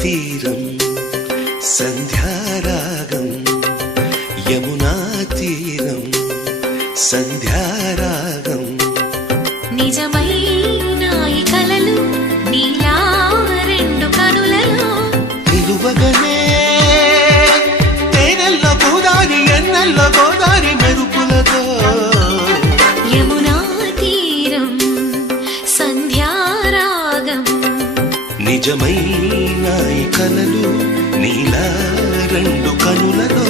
తీరం సంధ్యారాగం యమునా తీరం సంధ్యారాగం నిజమైన ఈ కలలు నీలా రెండు కనులలో నిలువగనే తేనెల్లో గోదారి ఎన్నెల్లో గోదారి మెరుపులతో యమునా తీరం సంధ్యారాగం నిజమైన ఈ కలలు నీలా రెండు కనులలో